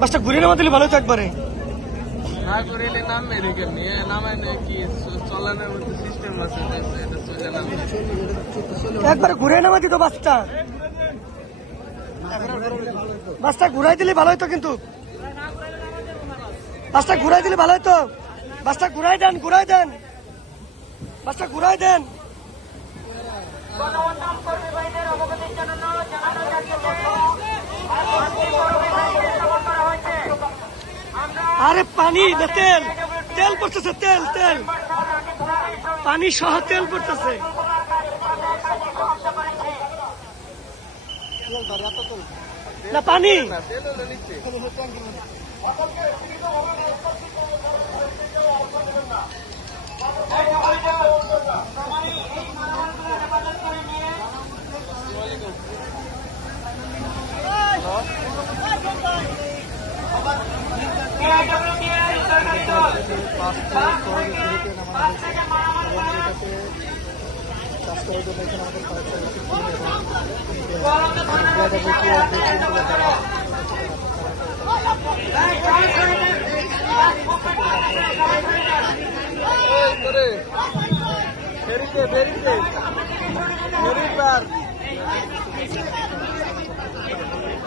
বাসটা ঘুরিয়ে নামা দিলে ভালো হতো একবারে। না করিলে নামবে রেখে নিয়ে নামায় কি চলানোর মধ্যে সিস্টেম আছে, এটা চলে নামবে। একবারে ঘুরিয়ে নামা দিত বাসটা। বাসটা ঘুরাই দিলে ভালো হতো, কিন্তু বাসটা ঘুরাই দিলে ভালো হতো। বাসটা ঘুরাই দেন, ঘুরাই দেন, বাসটা ঘুরাই দেন। আরে পানি না তেল, তেল পড়তেছে, তেল তেল, পানি সহ তেল পড়তেছে। না পানি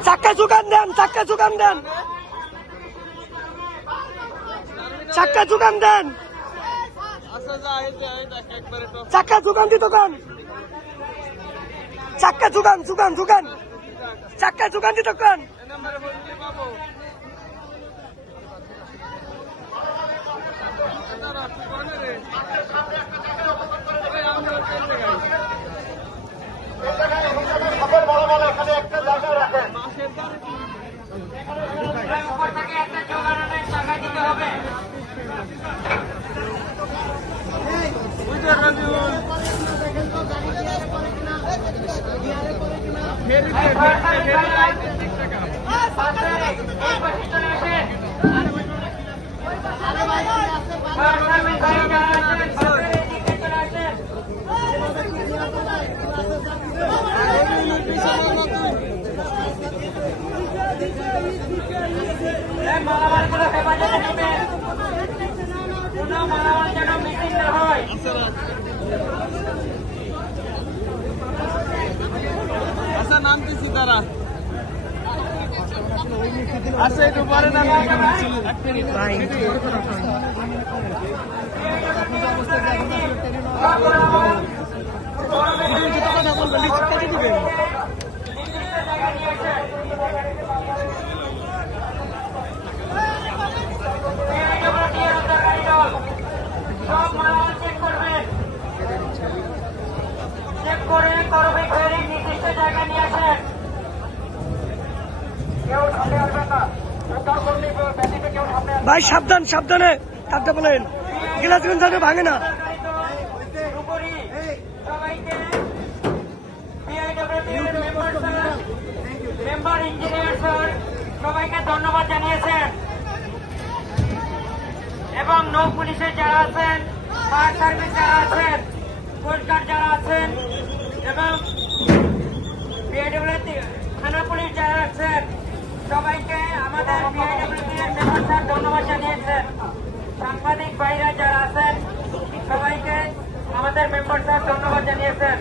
চাক্কা যোগান দেন, চাক্কা যোগান দেন, চাক্কা যোগান দেন, চাক্কা যোগান দিত কান, চাক্কা যোগান যোগান যোগান, চাক্কা যোগান দিত কান। আচ্ছা নামতেছি তারা। আচ্ছা একটু পরে না ভাই সাবধান, সাবধানে থাকতে বলেন, গ্লাস যেন ভাঙে না। মেম্বার ইঞ্জিনিয়ার স্যার সবাইকে ধন্যবাদ জানিয়েছেন, এবং নৌ পুলিশের যারা আছেন, ফায়ার সার্ভিস যারা আছেন, কোস্টগার্ড যারা আছেন, এবং বিআইডব্লিউ থানা পুলিশ যারা আছেন, সবাইকে আমাদের বিআইডব্লিউ এর মেম্বার স্যার ধন্যবাদ জানিয়েছেন। সাংবাদিক ভাইরা যারা আছেন সবাইকে আমাদের মেম্বার স্যার ধন্যবাদ জানিয়েছেন।